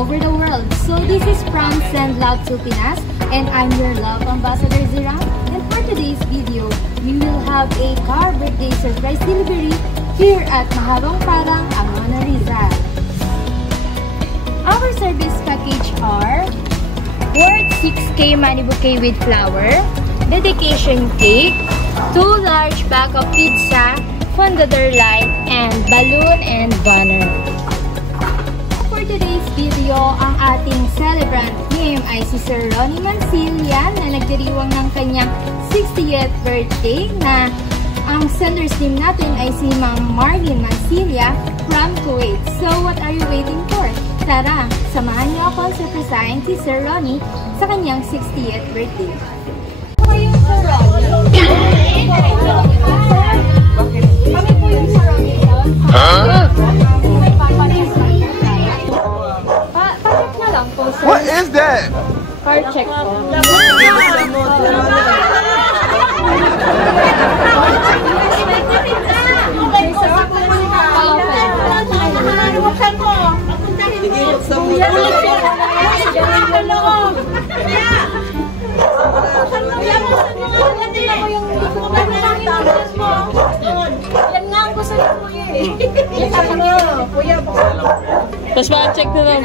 over the world. So this is from Send Love to Pinas, and I'm your love ambassador, Ziram. And for today's video, we will have a car birthday surprise delivery here at Mahabang Parang, Amona, Rizal. Our service package are worth 6K money bouquet with flower, dedication cake, 2 large bag of pizza, fundador light, and balloon and banner. For today's video, ang ating celebrant name ay si Sir Ronnie Mancilia na nagdiriwang ng kanyang 60th birthday, na ang sender's name natin ay si Ma'am Marlene Mancilia from Kuwait. So what are you waiting for? Tara, samahan niyo ako sa surprisein si Sir Ronnie sa kanyang 60th birthday. Ako yung Sir Ronnie. Kami po yung Sir Ronnie. Pa-check na lang po, sir. What is that? Car check po. Tapos ma-check na lang.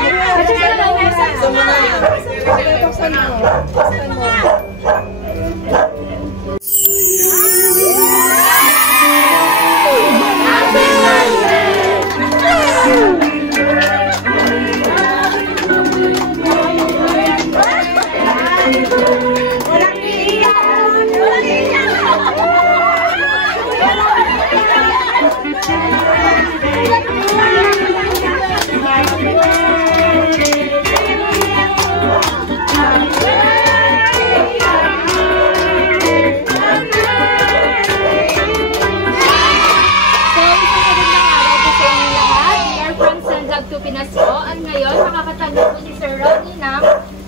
Pinas po, at ngayon makakatanggap po si Sir Ronnie ng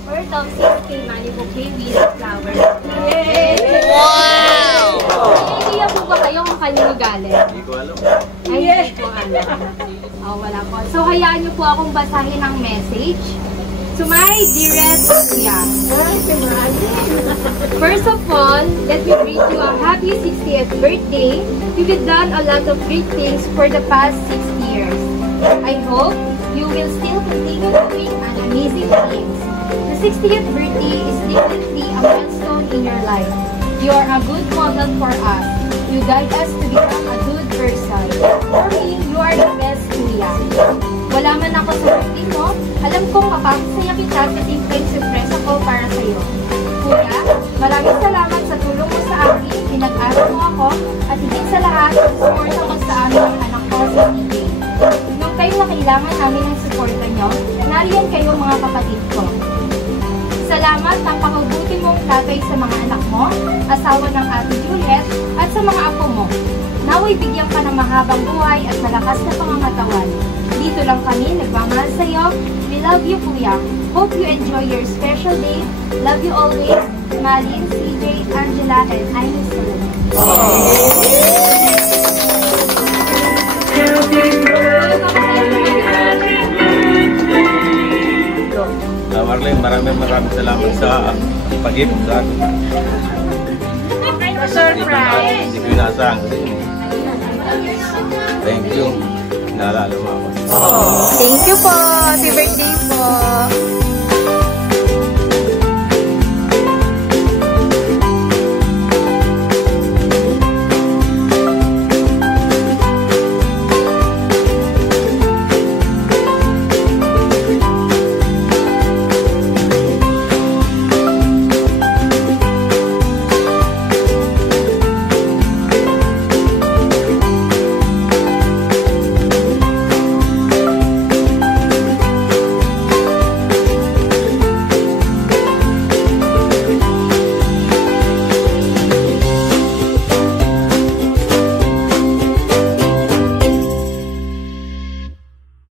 worth of 6K money bouquet with flower. Yay! Wow! Naiiya po ba kayo kung kanino galing? Hindi ko alam. Ay, hindi po alam. Oh, wala po. So, hayaan niyo po akong basahin ang message. To my dearest Kuya. First of all, let me greet you a happy 60th birthday. You've done a lot of great things for the past 6 years. I hope you will still continue doing an amazing things. The 60th birthday is definitely a milestone in your life. You are a good model for us. You guide us to become a good person. For me, you are the best, Kuya. Wala man ako sa birthday mo, alam kong mapapasaya kita sa simpleng surprise ako para sa iyo. Kuya, maraming salamat sa tulong mo sa akin, pinag-aral mo ako, at higit sa lahat, support ako sa aming anak ko sa PJ. Nung kayo na kailangan namin ng suporta nyo, nariyan kayo mga kapatid ko. Salamat ng pakabuti mong tatay sa mga anak mo, asawa ng Ate Juliet, at sa mga apo mo. Naway bigyan ka ng mahabang buhay at malakas na pangangatawan. Dito lang kami, nagmamahal sa iyo. We love you, Kuya. Hope you enjoy your special day. Love you always, Malin, CJ, Angela, and I miss you. Marlene, maraming salamat sa pag-gift sa akin. Surprise! Hindi ko inasahan kasi thank you. Naalala mo ako. Thank you po. Happy birthday po.